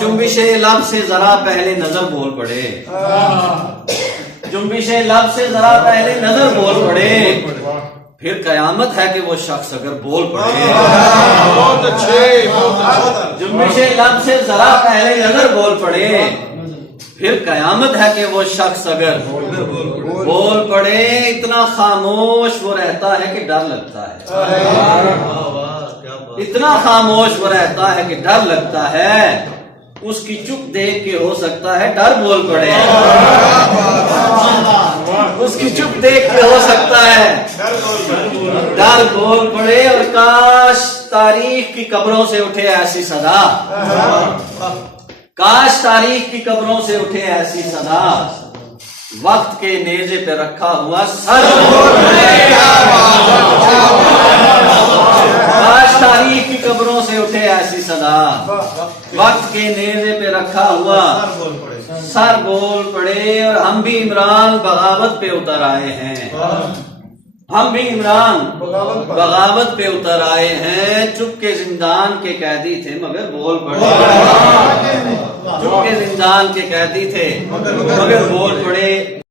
جنبش لب سے ذرا پہلے نظر بول پڑے، جنبش لب سے ذرا پہلے نظر بول پڑے، پھر قیامت ہے کہ وہ شخص اگر بول پڑے۔ بہت اچھے، جنبش لب سے ذرا پہلے نظر بول پڑے، پھر قیامت ہے کہ وہ شخص اگر بول پڑے۔ اتنا خاموش وہ رہتا ہے کہ ڈر لگتا ہے، اتنا خاموش وہ رہتا ہے کہ ڈر لگتا ہے، اس کی چپ دیکھ کے ہو سکتا ہے ڈر بول پڑے، اس کی چپ دیکھ کے ہو سکتا ہے ڈر بول پڑے۔ اور کاش تاریخ کی قبروں سے اٹھے ایسی صدا، کاش تاریخ کی قبروں سے اٹھے ایسی صدا، وقت کے نیزے پہ رکھا ہوا سر بول پڑے۔ کاش تاریخ کی قبروں سے اٹھے ایسی صدا، وقت کے نیزے پہ رکھا ہوا سر بول پڑے۔ اور ہم بھی عمران بغاوت پہ اتر آئے ہیں، ہم بھی عمران بغاوت پہ اتر آئے ہیں، چپ کے زندان کے قیدی تھے مگر بول پڑے، چپ کے زندان کے قیدی تھے مگر بول پڑے۔